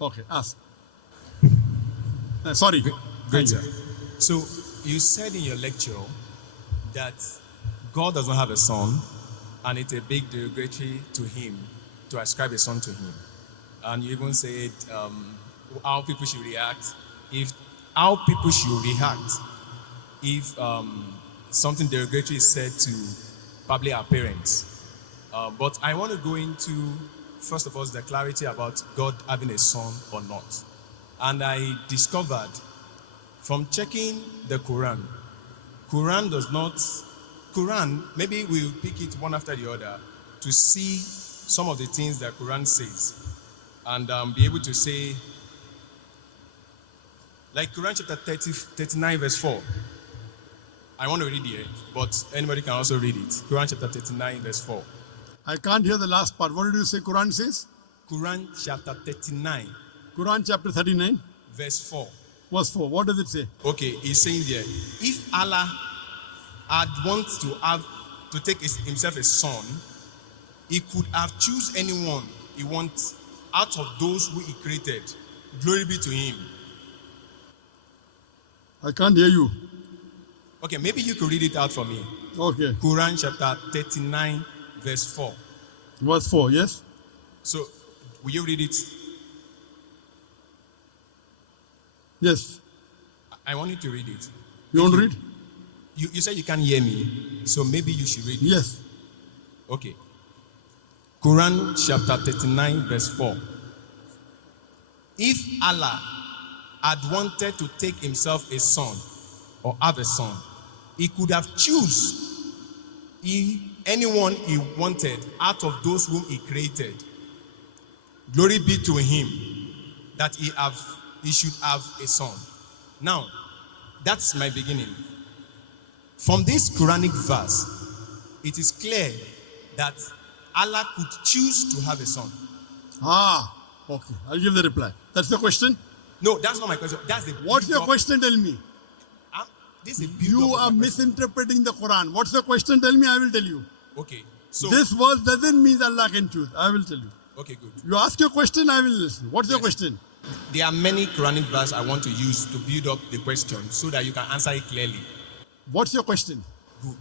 Okay, ask. Sorry. Great, sir. So you said in your lecture that God does not have a son, and it's a big derogatory to him to ascribe a son to him. And you even said how people should react if something derogatory is said to probably our parents. But I want to go into, first of all, the clarity about God having a son or not. And I discovered from checking the Quran, maybe we'll pick it one after the other to see some of the things that Quran says and be able to say, like Quran chapter 39 verse 4. I want to read it, but anybody can also read it. Quran chapter 39 verse 4. I can't hear the last part. What did you say Quran says? Quran chapter 39. Quran chapter 39. Verse 4. Verse 4. What does it say? Okay, he's saying there, if Allah had wanted to take himself a son, he could have choose anyone he wants out of those who he created. Glory be to him. I can't hear you. Okay, maybe you could read it out for me. Okay. Quran chapter 39 verse 4. Verse 4, yes? So, will you read it? Yes. I want you to read it. You want to read? You said you can't hear me, so maybe you should read it. Yes. Okay. Quran chapter 39 verse 4. If Allah had wanted to take himself a son or have a son, he could have choose anyone he wanted out of those whom he created. Glory be to him that he should have a son. Now, that's my beginning. From this Quranic verse, it is clear that Allah could choose to have a son. Okay. I'll give the reply. That's the question? No, that's not my question. That's the. What's your question? Tell me. This is You are misinterpreting the Quran. What's the question? Tell me, I will tell you. Okay. So this verse doesn't mean Allah can choose. I will tell you. Okay, good. You ask your question, I will listen. What's your question? There are many Quranic verses I want to use to build up the question so that you can answer it clearly. What's your question? Good.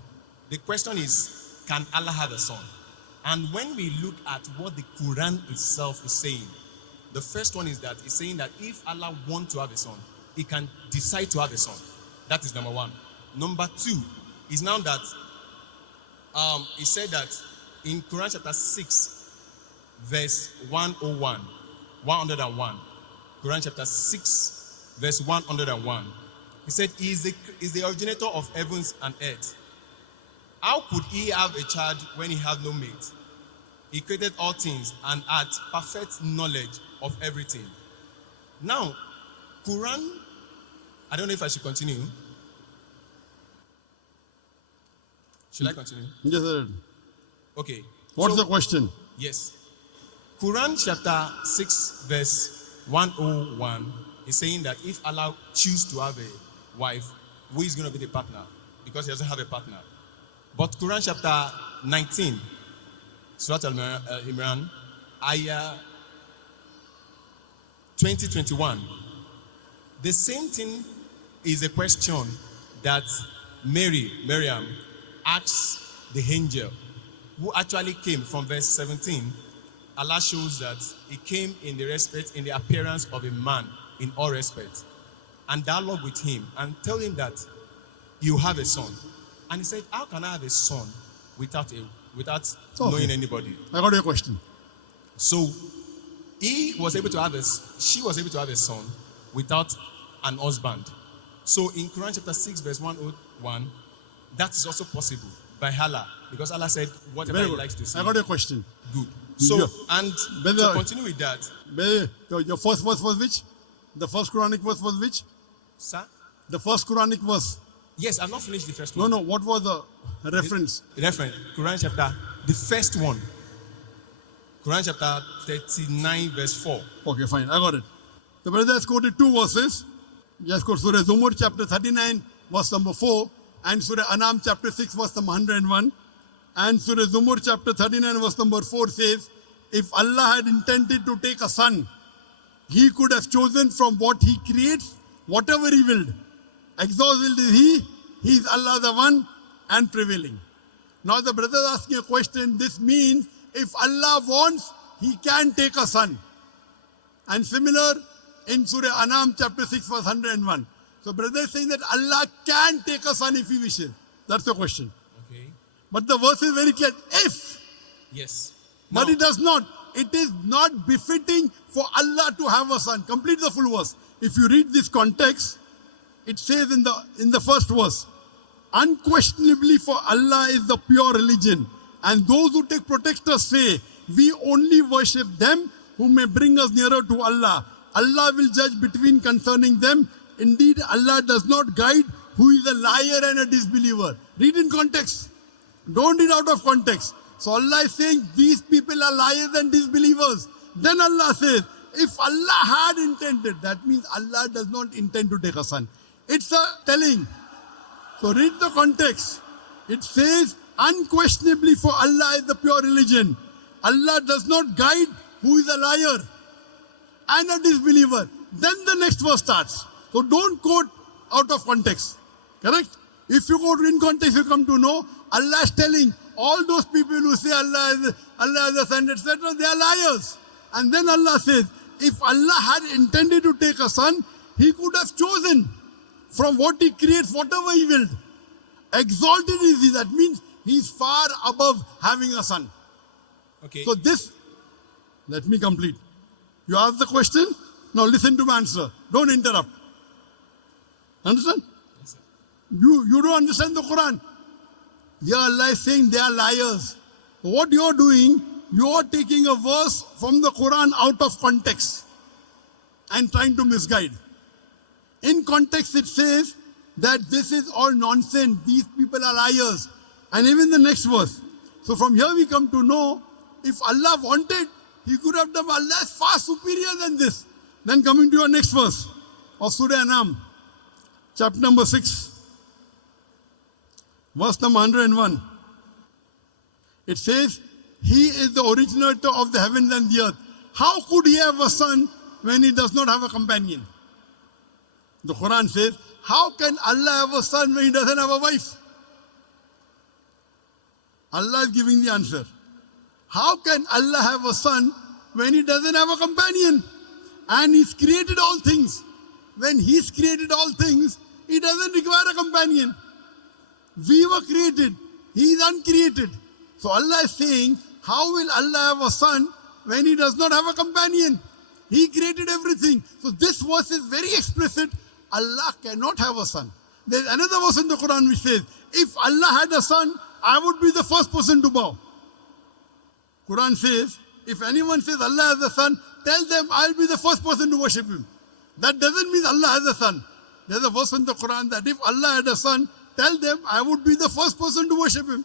The question is, can Allah have a son? And when we look at what the Quran itself is saying, the first one is that it's saying that if Allah wants to have a son, he can decide to have a son. That is number one. Number two is now that he said that in Quran chapter 6, verse 101, Quran chapter 6, verse 101, he said, he is the originator of heavens and earth. How could he have a child when he had no mate? He created all things and had perfect knowledge of everything. Now, Quran, I don't know if I should continue. Should I continue? Yes, sir. Okay. What's the question? Yes. Quran chapter 6 verse 101 is saying that if Allah chooses to have a wife, who is going to be the partner? Because he doesn't have a partner. But Quran chapter 19, Surah Al-Imran, ayah 2021. The same thing is a question that Miriam asked the angel, who actually came from verse 17. Allah shows that he came in the appearance of a man in all respect, and dialogue with him and tell him that you have a son. And he said, how can I have a son without knowing anybody? I got your question. So she was able to have a son without an husband. So in Quran chapter 6 verse 101, that is also possible by Allah, because Allah said whatever he likes to say. I got your question. Good. So, and to continue with that. Your first verse was which? The first Quranic verse was which? Sir? The first Quranic verse. Yes, I've not finished the first one. No, what was the reference? The reference, Quran chapter, the first one. Quran chapter 39 verse 4. Okay, fine, I got it. The brother has quoted two verses. He has quoted Surah Zumur chapter 39 verse number 4 and Surah Anam chapter 6 verse number 101. And Surah Zumur chapter 39 verse number 4 says, if Allah had intended to take a son, He could have chosen from what he creates, whatever he willed. Exalted is he is Allah the one and prevailing. Now the brother is asking a question. This means if Allah wants, he can take a son. And similar in Surah Anam chapter 6 verse 101. So brother is saying that Allah can take a son if he wishes. That's the question. Okay. But the verse is very clear. If. Yes. But Now, it does not. It is not befitting for Allah to have a son. Complete the full verse. If you read this context, it says in the first verse, unquestionably for Allah is the pure religion, and those who take protectors say, we only worship them who may bring us nearer to Allah. Allah will judge between concerning them. Indeed, Allah does not guide who is a liar and a disbeliever. Read in context. Don't read out of context. So Allah is saying these people are liars and disbelievers. Then Allah says, if Allah had intended, that means Allah does not intend to take a son. It's a telling. So read the context. It says, unquestionably for Allah is the pure religion. Allah does not guide who is a liar and a disbeliever. Then the next verse starts. So don't quote out of context. Correct? If you quote in context, you come to know Allah is telling all those people who say Allah is a son, etc., they are liars. And then Allah says, if Allah had intended to take a son, he could have chosen from what he creates, whatever he willed. Exalted is he. That means he's far above having a son. okay. So this, let me complete. You ask the question, now listen to my answer. Don't interrupt. Understand? Yes, sir. You don't understand the Quran. Here Allah is saying they are liars. So what you are doing, you are taking a verse from the Quran out of context and trying to misguide. In context it says that this is all nonsense. These people are liars. And even the next verse. So from here we come to know, if Allah wanted, he could have done. Allah is far superior than this. Then coming to your next verse of Surah Anam, chapter number 6. Verse number 101. It says, he is the originator of the heavens and the earth. How could he have a son when he does not have a companion? The Quran says, how can Allah have a son when he doesn't have a wife? Allah is giving the answer. How can Allah have a son when he doesn't have a companion? And he's created all things. When he's created all things, he doesn't require a companion. We were created. He is uncreated. So Allah is saying, how will Allah have a son when he does not have a companion? He created everything. So this verse is very explicit. Allah cannot have a son. There's another verse in the Quran which says, if Allah had a son, I would be the first person to bow. Quran says, if anyone says Allah has a son, tell them I'll be the first person to worship him. That doesn't mean Allah has a son. There's a verse in the Quran that if Allah had a son, tell them I would be the first person to worship him.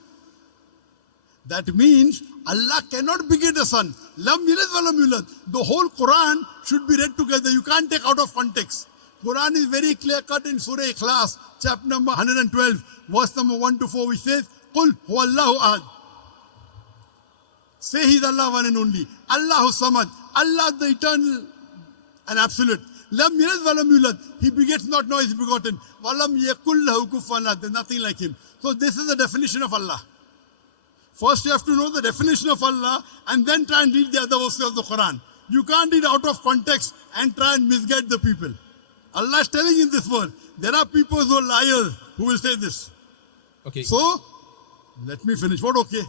That means Allah cannot beget a son. Lam yalid wa lam yulad. The whole Quran should be read together. You can't take out of context. Quran is very clear cut in Surah Ikhlas, chapter number 112, verse number 1 to 4, which says, Qul huwallahu ahad. Say he's Allah one and only. Allahu samad. Allah the eternal and absolute. Lam yalid wa lam yulad. He begets not, nor is begotten. Walam yakul lahu kufuwan ahad. There's nothing like him. So this is the definition of Allah. First you have to know the definition of Allah and then try and read the other verses of the Quran. You can't read out of context and try and misguide the people. Allah is telling in this verse, there are people who are liars who will say this. Okay. So, let me finish. What okay?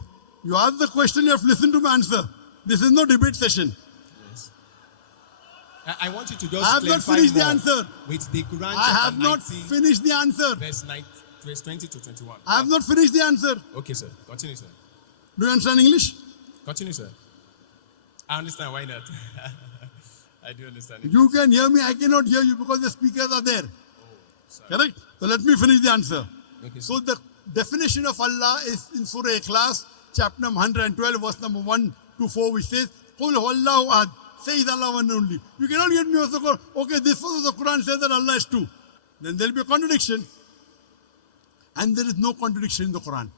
You ask the question, you have to listen to my answer. This is no debate session. Yes. I want you to just I have not clarify finished the more answer. with the Quran I chapter have not 19, finished the answer. verse 20 to 21. I have not finished the answer. Okay, sir. Continue, sir. Do you understand English? Continue, sir. I understand. Why not? I do understand it. You can hear me, I cannot hear you because the speakers are there. Sorry. Correct? So let me finish the answer. Okay, So the definition of Allah is in Surah Ikhlas, chapter number 112, verse number 1 to 4, which says, Qul huwallahu ahad. Say is Allah one and only. You cannot get me also, okay, this verse of the Quran says that Allah is two. Then there will be a contradiction. And there is no contradiction in the Quran.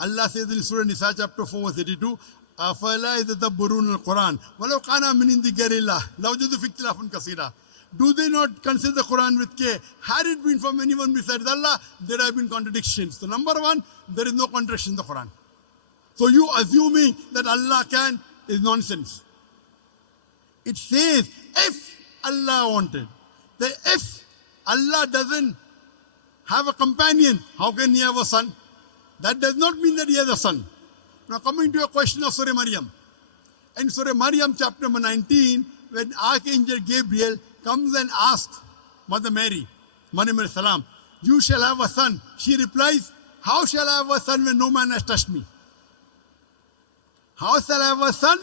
Allah says in Surah Nisa chapter 4 verse 82, أَفَلَا يَتَدَبَّرُونَ الْقُرْآنَ وَلَوْ كَانَ مِنْ عِنْدِ غَيْرِ اللَّهِ لَوَجَدُوا فِيهِ اخْتِلَافًا كَثِيرًا. Do they not consider the Quran with care? Had it been from anyone besides Allah, there have been contradictions. So number one, there is no contradiction in the Quran. So you assuming that Allah can is nonsense. It says, if Allah wanted, that if Allah doesn't have a companion, how can he have a son? That does not mean that he has a son. Now coming to your question of Surah Maryam. In Surah Maryam chapter number 19, when Archangel Gabriel comes and asks Mother Mary, Maryam alayhi salam, you shall have a son. She replies, how shall I have a son when no man has touched me? How shall I have a son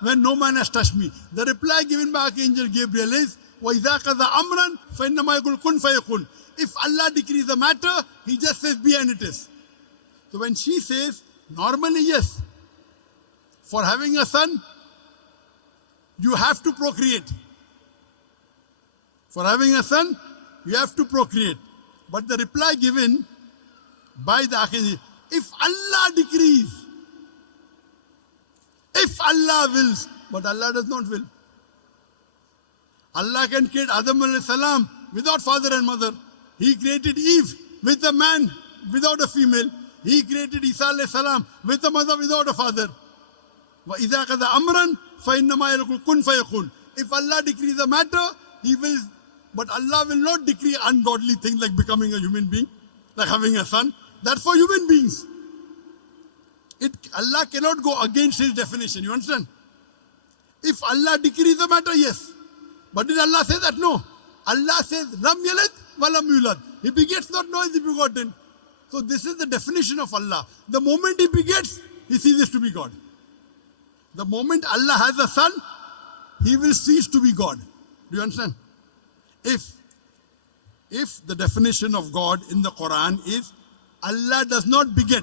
when no man has touched me? The reply given by Archangel Gabriel is, وَإِذَا قَضَى أَمْرًا فَإِنَّمَا يَقُولُ كُنْ فَيَكُونُ. If Allah decrees the matter, He just says be and it is. So when she says, normally yes, for having a son, you have to procreate. For having a son, you have to procreate. But the reply given by the Archangel, if Allah decrees, if Allah wills, but Allah does not will. Allah can create Adam alayhi salam without father and mother. He created Eve with a man without a female. He created Isa alayhi salam with a mother without a father. وَإِذَا قَضَى أَمْرًا فَإِنَّمَا يَقُولُ كُنْ فَيَكُونُ. If Allah decrees a matter, He will, but Allah will not decree ungodly things like becoming a human being, like having a son. That's for human beings. Allah cannot go against His definition. You understand? If Allah decrees a matter, yes. But did Allah say that? No. Allah says, Lam yalid wa lam yulad. He begets not, nor is He begotten. So this is the definition of Allah. The moment He begets, He ceases to be God. The moment Allah has a son, He will cease to be God. Do you understand? If the definition of God in the Quran is Allah does not beget,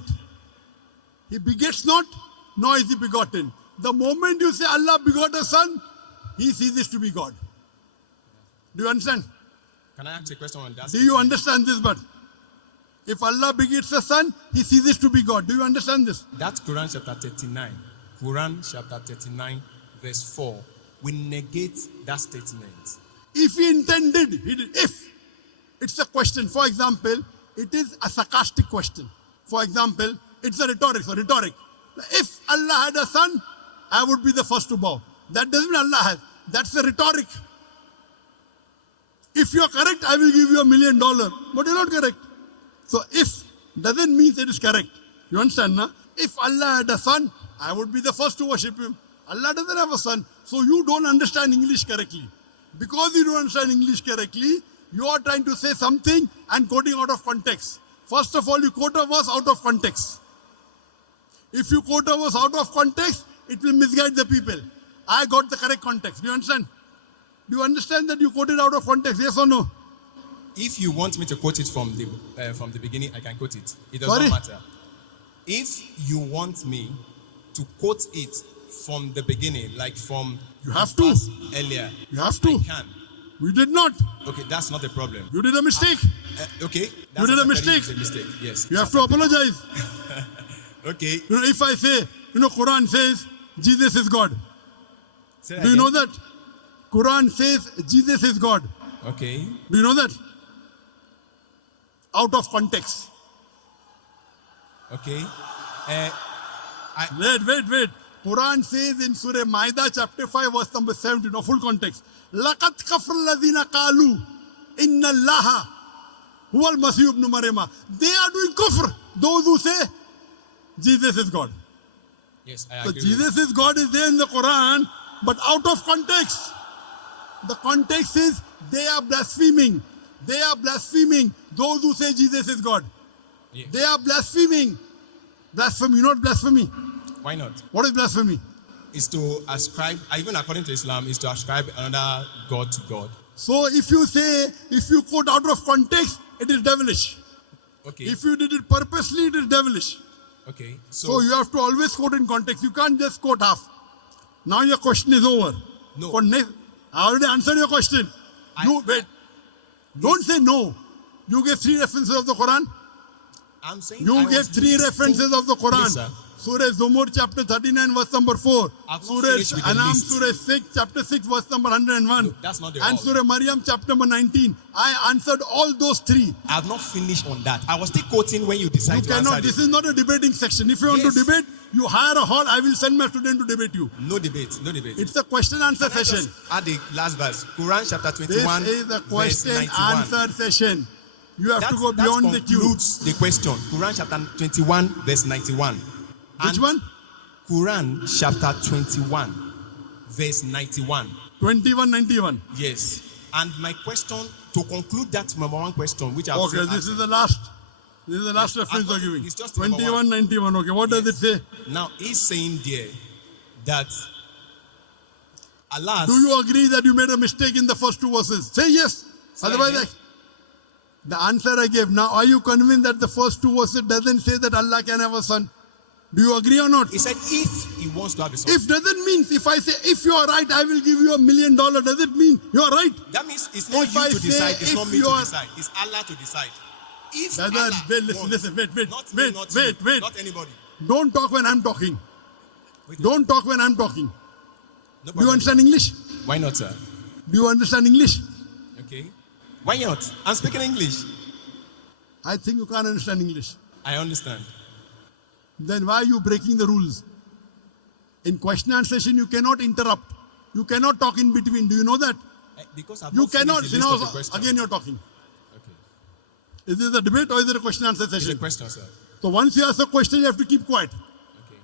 He begets not, nor is He begotten. The moment you say Allah begot a son, He ceases to be God. Do you understand? Can I ask a question on that? Do you understand this? But if Allah begets a son, He ceases to be God. Do you understand this? That's Quran chapter 39. Quran chapter 39, verse 4. We negate that statement. If He intended, He did. If it's a question, for example, it is a sarcastic question. For example, it's a rhetoric. So rhetoric. If Allah had a son, I would be the first to bow. That doesn't mean Allah has. That's a rhetoric. If you are correct, I will give you $1 million. But you're not correct. So if doesn't mean it is correct. You understand, na? If Allah had a son, I would be the first to worship Him. Allah doesn't have a son. So you don't understand English correctly. Because you don't understand English correctly, you are trying to say something and quoting out of context. First of all, you quote a verse out of context. If you quote a verse out of context, it will misguide the people. I got the correct context. Do you understand? Do you understand that you quoted out of context? Yes or no? If you want me to quote it from the beginning, I can quote it. It does Sorry? not matter. If you want me to quote it from the beginning, like from You have the to. verse earlier, You have to. I can. We did not. Okay, that's not a problem. You did a mistake. Okay, You did a very mistake. easy mistake. Yes. You have to apologize. Okay. You know, if I say, Quran says Jesus is God. Say that Do you again. know that? Quran says Jesus is God. Okay. Do you know that? Out of context. Okay. Wait. Quran says in Surah Maida chapter 5 verse number 17, no full context. لَقَدْ كَفْرَ الَّذِينَ قَالُوا إِنَّ اللَّهَ هُوَ الْمَسِيحُ ابْنُ مَرْيَمَ. They are doing kufr. Those who say Jesus is God. Yes, I So agree. Jesus is God is there in the Quran, but out of context. The context is they are blaspheming. They are blaspheming those who say Jesus is God. Yes. They are blaspheming. Blasphemy, not blasphemy. Why not? What is blasphemy? Is to ascribe, even according to Islam, is to ascribe another God to God. So if you quote out of context, it is devilish. Okay. If you did it purposely, it is devilish. Okay. So you have to always quote in context. You can't just quote half. Now your question is over. No. I already answered your question. Wait. Don't say no. You gave 3 references of the Quran. I'm saying You I gave was 3 being references told- of the Quran. Please, sir. Surah Zumur chapter 39 verse number 4. I've not Surah finished with the Anam list. Surah 6 chapter 6 verse number 101. No, that's not the And all. Surah Maryam chapter number 19. I answered all those three. I have not finished on that. I was still quoting when you decide You to cannot, answer this it. is not a debating section. If you want Yes. to debate, you hire a hall, I will send my student to debate you. No debate, no debate. It's a question answer Can I session. just add the last verse. Quran chapter This 21, is a verse question 91. answer session. You have That, to go that beyond the queue. concludes the question. Quran chapter 21, verse 91. Which And one? Quran chapter 21, verse 91. 2191. Yes. And my question, to conclude that number one question, which I've Okay, said, this is the last. This is the last reference you're giving. It's just number 2191. Okay, what does it say? now he's saying there that Allah. Do you agree that you made a mistake in the first two verses? Say yes. Say Otherwise, again. the answer I gave. Now, are you convinced that the first two verses doesn't say that Allah can have a son? Do you agree or not? He said if he wants to have a son. If doesn't mean, if I say, if you are right, I will give you $1 million, does it mean you are right? That means it's not If you I to say decide, it's if not me you to are- decide, it's Allah to decide. If Brother, Allah wait, listen, wants, listen, wait, not me, not you, wait. not anybody. Don't talk when I'm talking. Wait, Don't talk when I'm talking. no Do you problem. understand English? Why not, sir? Do you understand English? Okay. Why not? I'm speaking English. I think you can't understand English. I understand. Then why are you breaking the rules? In question and session, you cannot interrupt. You cannot talk in between. Do you know that? Because I've You not finished cannot. the See, list now, of the question. again, you're talking. Okay. Is this a debate or is it a question answer It's a session? question, sir. So once you ask a question, you have to keep quiet. Okay.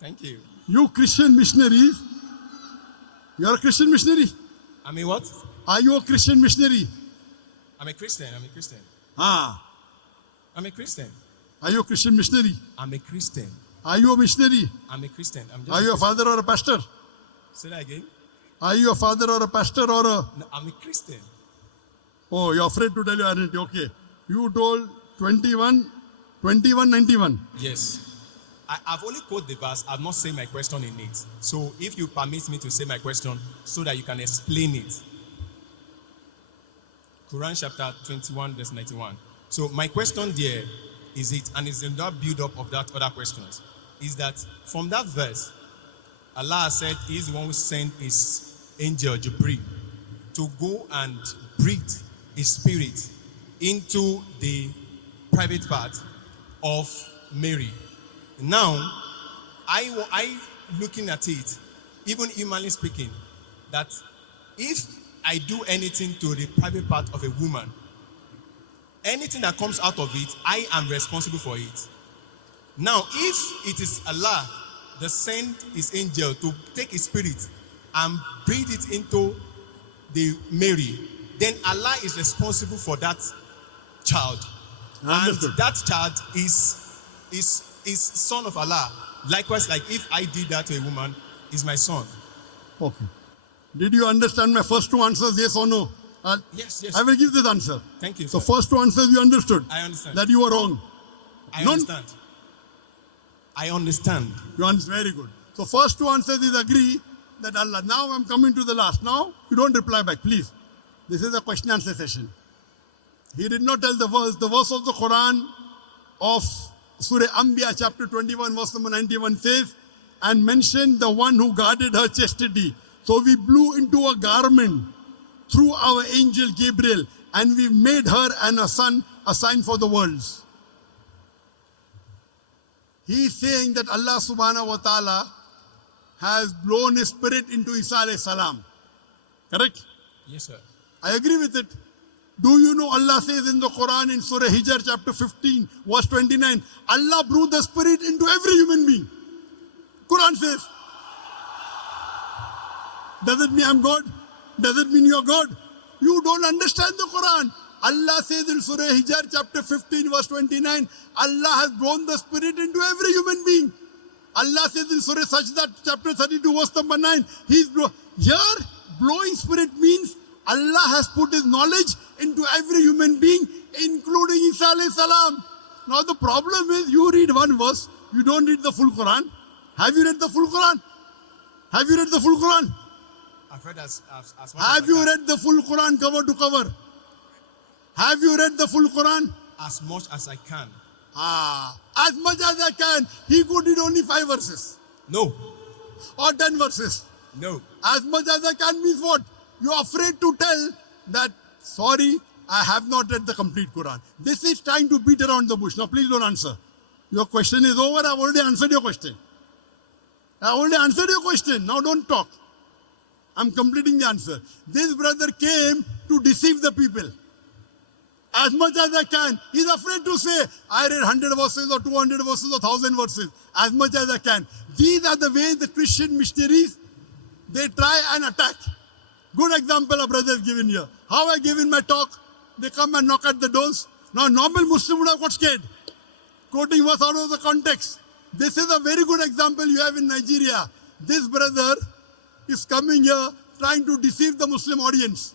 Thank you. You Christian missionaries, you're a Christian missionary. I mean, what? Are you a Christian missionary? I'm a Christian. I'm a Christian. Ah. I'm a Christian. Are you a Christian missionary? I'm a Christian. Are you a missionary? I'm a Christian. I'm just Are you a father or a pastor? Say that again. Are you a father or a pastor or a... No, I'm a Christian. Oh, you're afraid to tell your identity. Okay. You told 2191. Yes. I've only quoted the verse. I've not said my question in it. So if you permit me to say my question so that you can explain it. Quran chapter 21 verse 91. So my question there is it, and it's in that build-up of that other questions, is that from that verse, Allah said he is the one who sent his angel Jibreel to go and breathe his spirit into the private part of Mary. Now, I looking at it, even humanly speaking, that if I do anything to the private part of a woman, anything that comes out of it, I am responsible for it. Now, if it is Allah that sent his angel to take his spirit and breathe it into the Mary, then Allah is responsible for that child. Understood. And that child is son of Allah. Likewise, like if I did that to a woman, is my son. Okay. Did you understand my first two answers, yes or no? Yes. I will give this answer. Thank you, So sir. first two answers you understood. I understand. That you were wrong. I None- understand. I understand. You understand? Very good. So first two answers is agree that Allah. Now I'm coming to the last. Now you don't reply back, please. This is a question answer session. He did not tell the verse. The verse of the Quran of Surah Anbiya chapter 21 verse number 91 says, and mentioned the one who guarded her chastity. So we blew into a garment through our angel Gabriel, and we made her and her son a sign for the worlds. He is saying that Allah subhanahu wa ta'ala has blown his spirit into Isa alayhi salam. Correct? Yes, sir. I agree with it. Do you know Allah says in the Quran in Surah Hijr chapter 15 verse 29, Allah blew the spirit into every human being. Quran says. Does it mean I'm God? Does it mean you're God? You don't understand the Quran. Allah says in Surah Hijr chapter 15 verse 29, Allah has blown the spirit into every human being. Allah says in Surah Sajda chapter 32 verse number 9, here blowing spirit means Allah has put his knowledge into every human being, including Isa alayhi salam. Now the problem is you read one verse, you don't read the full Quran. Have you read the full Quran? Have you read the full Quran? I've read as much Have as you I can. read the full Quran cover to cover? Have you read the full Quran? As much as I can. As much as I can. He could read only 5 verses No. or 10 verses. No. As much as I can means what? You are afraid to tell that, sorry, I have not read the complete Quran. This is trying to beat around the bush. Now please don't answer. Your question is over. I've already answered your question. Now don't talk. I'm completing the answer. This brother came to deceive the people. As much as I can. He's afraid to say, I read 100 verses or 200 verses or 1,000 verses. As much as I can. These are the ways the Christian missionaries, they try and attack. Good example a brother has given here. How I gave in my talk, they come and knock at the doors. Now normal Muslim would have got scared. Quoting verse out of the context. This is a very good example you have in Nigeria. This brother is coming here trying to deceive the Muslim audience.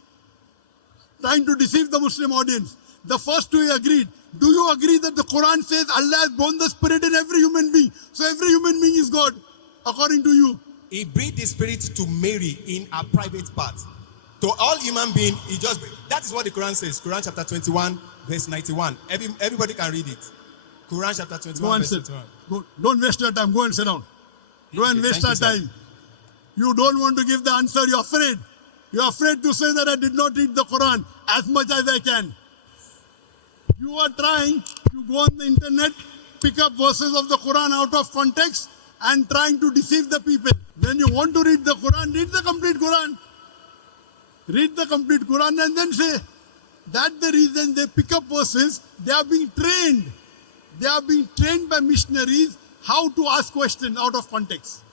The first two agreed. Do you agree that the Quran says Allah has born the spirit in every human being? So every human being is God, according to you. He breathed the spirit to Mary in a private part. To all human beings, he just that is what the Quran says. Quran chapter 21, verse 91. Everybody can read it. Quran chapter 21, verse 91. Don't waste your time. Go and sit down. Go and waste our time. You don't want to give the answer. You're afraid. You're afraid to say that I did not read the Quran as much as I can. You are trying to go on the internet, pick up verses of the Quran out of context and trying to deceive the people. When you want to read the Quran, read the complete Quran. Read the complete Quran and then say, that's the reason they pick up verses. They are being trained. They are being trained by missionaries how to ask questions out of context.